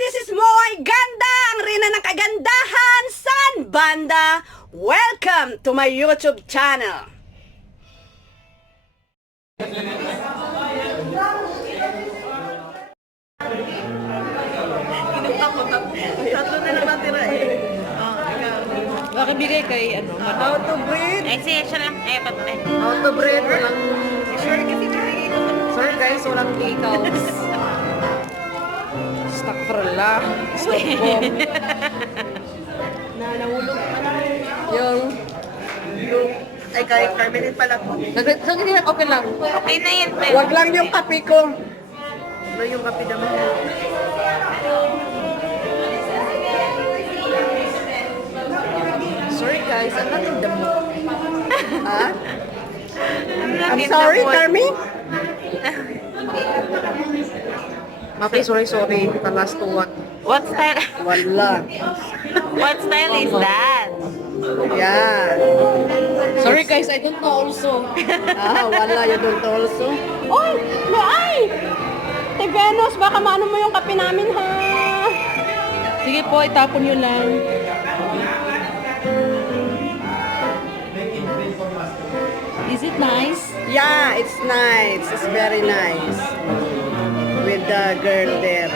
This is Moay Ganda, ang rina ng kagandahan, San Banda. Welcome to my YouTube channel. Tatlo na lang natira eh. Baka bigay kay ano, How to braid? Ay, siya siya lang. Ay, patay. How to braid? Walang... Sure kasi Sorry guys, walang kikaws. Astaghfirullah. Nahulog. Yung... Ay, kahit per minute pala po. Okay lang. Okay na yun, te. Wag lang yung kape ko. Ano yung kape naman? Sorry guys, I'm not in the mood. Ah? I'm sorry, Carmi? Okay, sorry. The last one. What style? Wala. What style is that? Yeah. Sorry guys, I don't know also. Wala, you don't also. Oy, no ay! Te Venus, baka maano mo yung kape namin ha? Sige po, itapon nyo lang. Is it nice? Yeah, it's nice. It's very nice. With the girl there.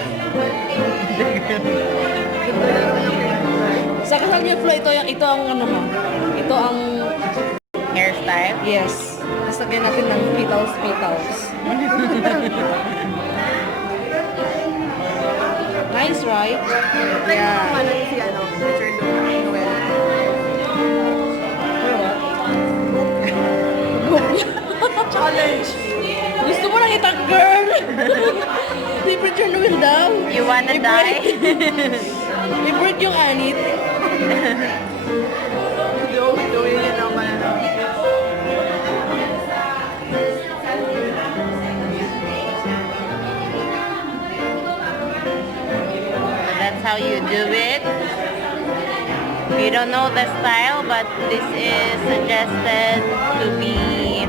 Sa kasal niyo, Flo, ito ang ano mo? Ito ang Hairstyle? yes. Nasagyan natin ng petals. Nice, right? Yeah. Si Richard Noel. Challenge! Gusto mo lang itag, girl! Di Richard Noel daw. You wanna die? I-break yung anit. Doing it naman ano. That's how you do it. You don't know the style, but this is suggested to be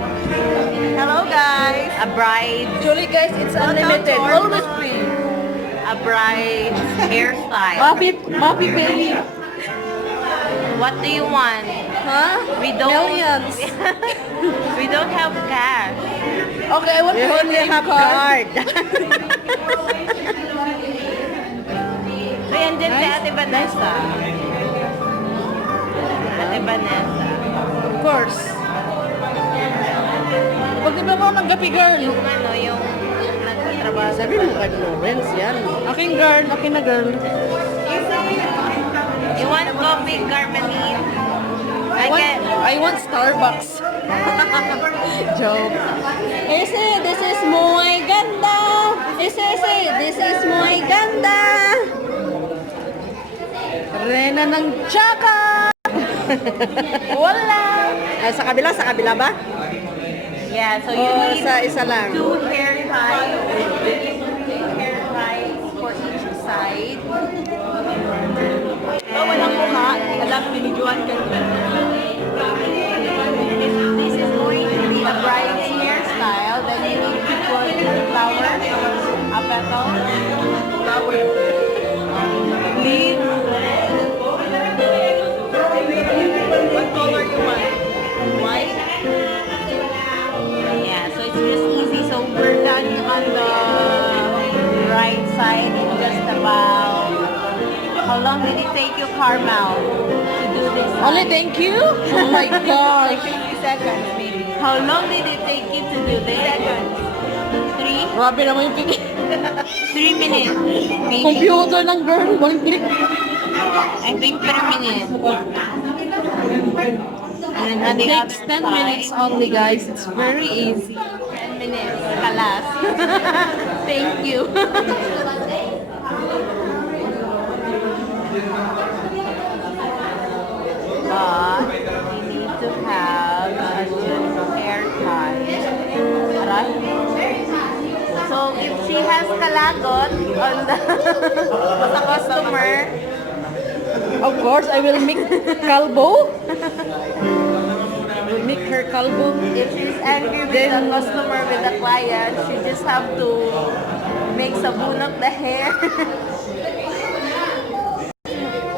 hello guys, a bride. Actually guys, it's unlimited. Always free. A bride hairstyle. Mapi baby. What do you want? Huh? We don't. Millions. We don't have cash. Okay, I want We to only have card. So, yan din si Ate Vanessa. Ate Vanessa. Of course. Pag di ba mo ng gapi, girl? Yung ano, yung nagtatrabaho. Sabi mo kay Lawrence yan. Aking girl, akin na girl. You want coffee, Carmeline? I want Starbucks. Joke. This is Moay Ganda. This is Moay Ganda. Rena ng Tsaka. Wala. Sa kabila ba? Yeah, so you O need sa isa lang? 2 hair ties. 2 hair ties for each side. Walang mukha. Alam, binidyoan ka. This is going to be a bride's hairstyle. Then you need to put flower, a petal, leaves. What color you want? White. Yeah, so it's just easy. So we're done on the right side in just about. How long did it take you, Carmel, to do this? Only thank you? Oh my gosh. 50 seconds, maybe. How long did it take you to do this? Seconds. 3? Grabe naman yung pinik. 3 minutes. Maybe. Computer ng girl. Walang pinik. I think 3 minutes. And then on It the takes other 10 minutes side, only, guys. It's very easy. 10 minutes. Kalas. Thank you. But we need to have a good hair tie. Right? So if she has kalagot on the customer, Of course, I will make kalbo. Will make her kalbo. if she's angry with the customer, with the client, she just have to make sabunot the hair.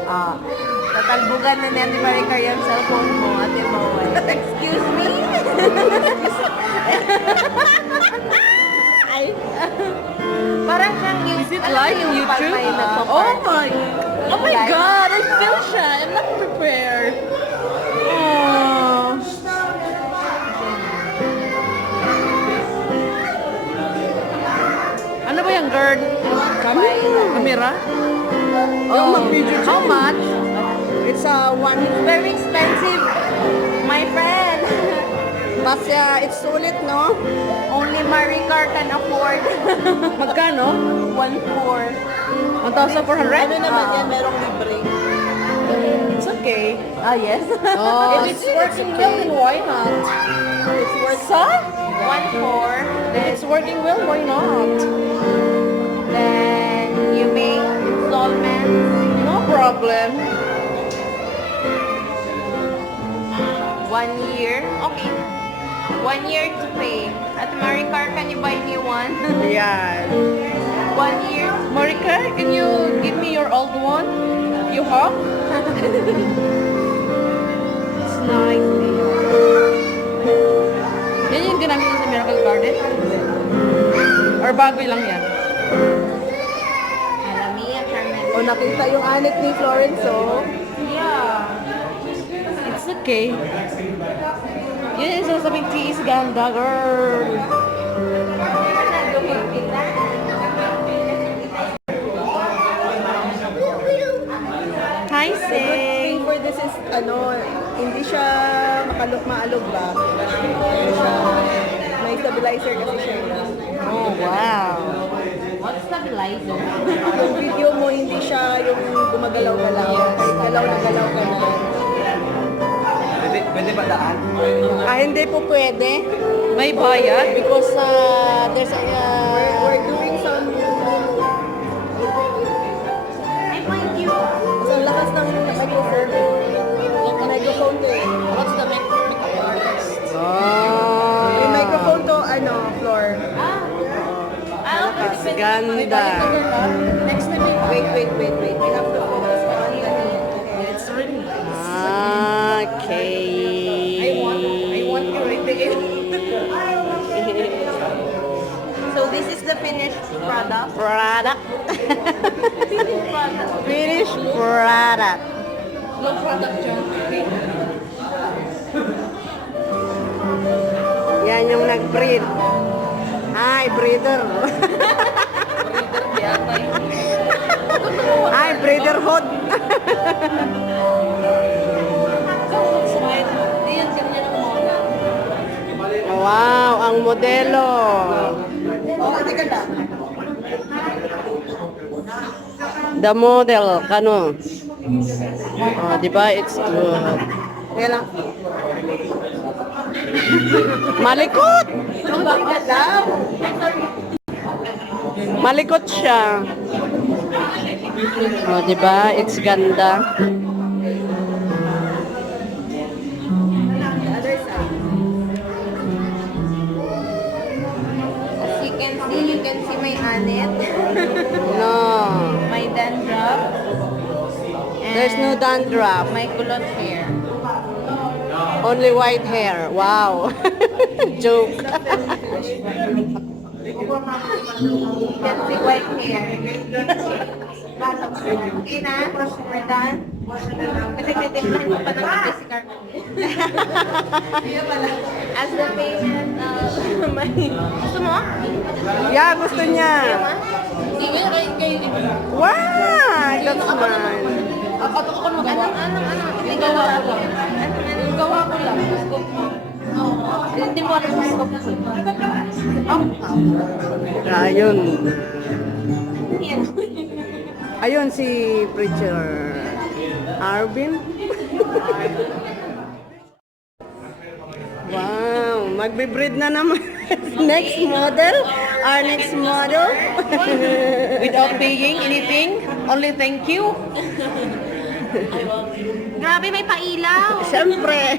Tatalbugan na ni Ate Maricar yung cellphone mo, Ate Mawal. Excuse me? Ay. Parang siyang Is it live on YouTube? Oh my God! I'm still shy. I'm not prepared. Oh. Ano ba yung guard? Camera? Yung mag-video How much? It's one. very expensive, my friend. But it's sulit, no? Only Maricar can afford. Magkano? 1,400. 1,400? naman yan, merong libre. It's okay. Yes. If it's working well, then why not? It's worth Son? 1,400. If it's working well, why not? Then you make installments. No problem. 1 year. Okay. 1 year to pay. At Maricar, can you buy me one? Yeah. 1 year. Marika, can you give me your old one? You have? It's nice. Yan yung ginamit mo sa Miracle Garden? Or bago lang yan? Alamia, Charmaine. O nakita yung anik ni Florence, oh. Yeah. It's okay. Yun yung sasabing tea is ganda, girl. Hi, Thing Sing. for this is, hindi siya maalog ba? Hindi siya, may stabilizer kasi siya. Oh, wow. What's stabilizer? Yung video mo, hindi siya yung gumagalaw-galaw. Kahit galaw na galaw ka na. Pwede ba daan? Hindi po pwede. May bayad? Because there's a, we're doing some, I find you. mas ang lakas ng microphone. Microphone to eh. What's the makeup artist? Yung microphone to, floor. Okay. Ganda. Next time, Wait. We have to focus on the name. it's really nice. Okay. I want you right there. So this is the finished product. Product. Finished product. Finished product. No product dyan. Okay. Yan yung nag-breed. Hi, breeder. Hi, breederhood. Wow, ang modelo. The model, kano? Oh, di ba? It's good. Kaya lang. Malikot! Malikot siya. Oh, di ba? It's ganda. As you can see my anit. No. My dandruff. And There's no dandruff. my kulot hair. Only white hair. Wow. Joke. You can see white hair. Okay na? We're done? Kasi titimplahin ko pa ng si Carmen. As the payment, gusto mo? Yeah, gusto niya. Hindi kayo. Wow, that's nice. Gawa ko lang. Gawa ko lang. Scope mo. Hindi mo alam yung scope mo. Ayun. Yan. Ayun si Preacher Arvin. Wow, magbe-breed na naman. Next model. Our next model. Without paying anything, only thank you. Grabe, may pailaw. Siyempre.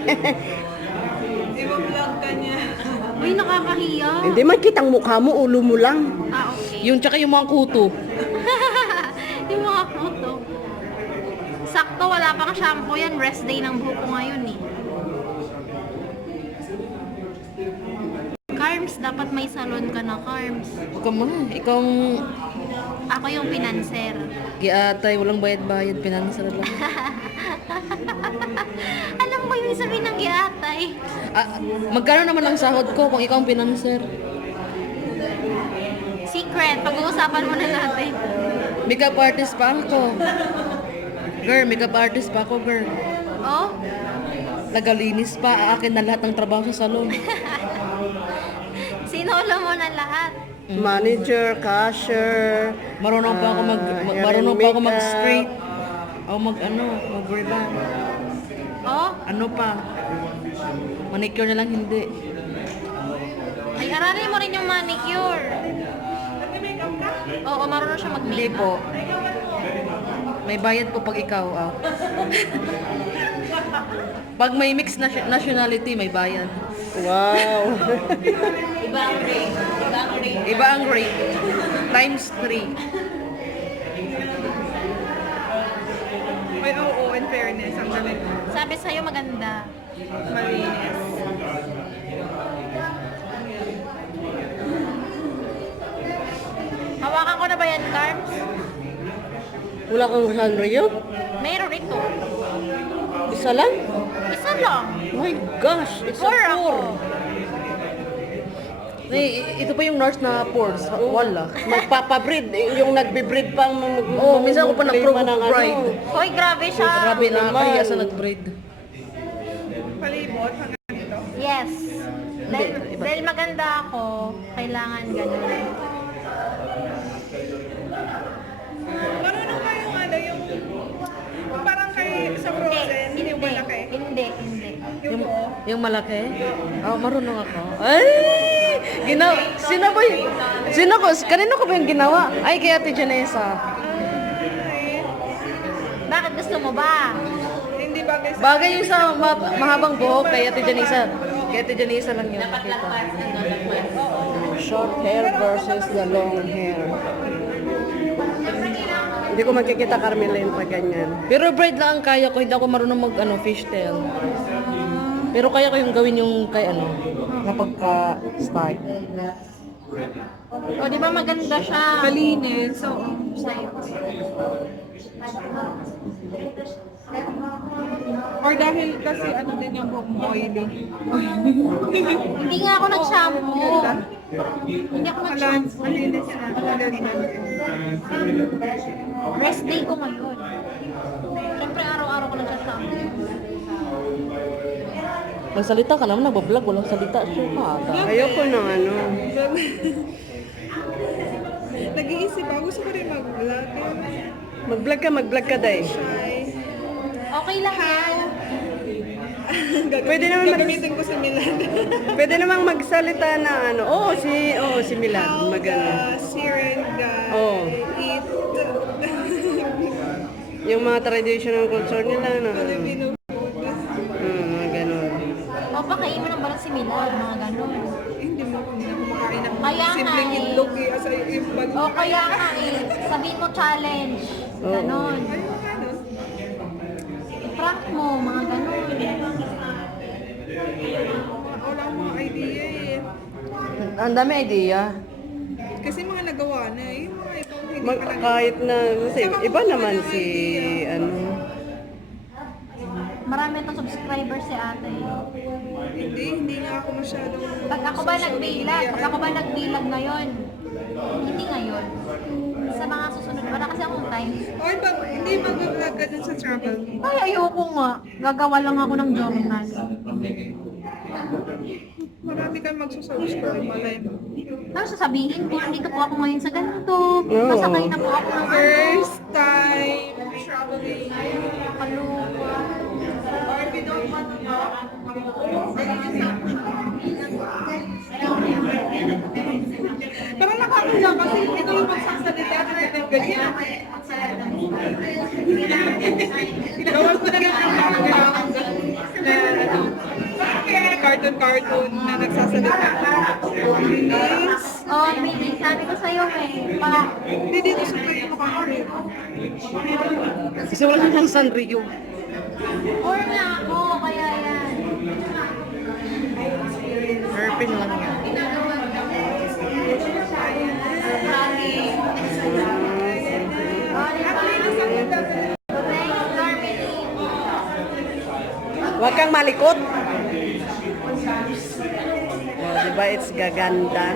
Uy, nakakahiya. Hindi makitang mukha mo, ulo mo lang. Okay. Yung tsaka yung mga kuto. Yung mga photo. Sakto, wala pang shampoo yan. Rest day ng buhok ko ngayon eh. Carms, dapat may salon ka na, Carms. Huwag ka muna. Ikaw ang Ako yung pinanser. giatay. Walang bayad-bayad. Pinansar lang. Alam mo yung sabihin ng giatay. Magkano naman ang sahod ko kung ikaw ang pinansar? Secret, pag-uusapan mo na natin. Makeup artist pa ako. Girl, makeup artist pa ako, girl. Oh? Nagalinis pa. Akin na lahat ng trabaho sa salon. Sinolo mo na lahat. Manager, cashier, Marunong pa ako marunong pa ako mag-straight. O mag-reband. Oh? Ano pa? Manicure na lang hindi. Ay, aralin mo rin yung manicure. Oo, marunong siya Hindi mag-makeup. po. May bayad po pag ikaw. Pag may mixed nationality, may bayad. wow. Iba ang rate. Iba ang rate. Times 3. Ay, oo, in fairness, ang galing. Sabi sa'yo maganda. Malinis. Hawakan ko na ba yan, Carms? Wala kang Sanrio? Meron ito. Isa lang? Isa lang. My gosh, it's Four a ako. Ito pa yung nurse na pores. Wala. Magpapabreed, yung nagbe-breed pang Minsan ako pa nag-pro bride. Hoy, grabe siya. Grabe na, naman. kaya sa nag-braid. Palibot, hanggang dito. Yes. Dahil, iba. dahil maganda ako, kailangan ganun. Marunong kayong yung parang kay sa frozen, yung malaki. Hindi. Yung buo. Yung malaki? Marunong ako. Ay! Kanino ko ba yung ginawa? Ay, kay Ate Janessa. Bakit gusto mo ba? Hindi bagay sa... Bagay yung sa mahabang buhok kay Ate Janessa. Kay Ate Janessa lang yun. Nakita. short hair versus the long hair. Hindi ko magkikita Carmelin pag ganyan. Pero braid lang ang kaya ko. Hindi ako marunong fishtail. Pero kaya ko yung gawin yung kay kapag ka-start. O, di ba maganda siya? Malinis, so... Sa'yo. Or dahil kasi din yung buhok mo oily. Hindi nga ako nag-shampoo. Hindi ako nag-shampoo. Malinis na. Maganda. Rest day ko ngayon. Siyempre, araw-araw ko nag-shampoo. Magsalita ka naman, nagbablog. Walang salita siya. Ayoko ng Nag-iisip ako, gusto ko rin mag-vlog. Mag-vlog ka dahil. Okay lang yan. Pwede naman Gagamitin ko si Milan. Pwede namang magsalita na si Milad, magano. Sirenga. Oo. Eat. Yung mga traditional culture nila na Filipino food. mga ganun. O, pakain mo ng balat si Milad, mga ganun. Hindi mo ako kumakain ng Kaya nga simpleng eh. itlog eh. Asa yung bag. O, kaya nga eh. Sabihin mo challenge. Ganon. Ayun nga no. I-prank mo, mga ganon. Wala akong mga idea eh. Ang dami idea. Kasi mga nagawa na eh. Yung mga ibang hindi pa lang. Kahit na, kasi iba naman si, Marami itong subscriber si ate. Hindi nga ako masyadong... Pag ako ba nagbilag ngayon? Hindi ngayon. Sa mga susunod, wala kasi akong time. Or hindi mag-vlog ka dun sa travel. Ay, ayoko nga. Gagawa lang ako ng journal. Marami kang magsusubscribe, malay mo. Tapos sasabihin ko, nandito po ako ngayon sa ganito. Masakay na po ako ng First time traveling. Kaluwa. Or if you don't want to know, pero nakakaya kasi ito yung magsasalita ng ganyan. Gawal ko na lang yung cartoon na nagsasalita. Please. Oh, Mili, sabi ko sa'yo eh. Hindi dito sa kayo makakarit. Kasi wala nang Sanrio. Or nga ako, kaya yan. Hairpin lang yan. Huwag kang malikot. Oh, diba? It's gaganda.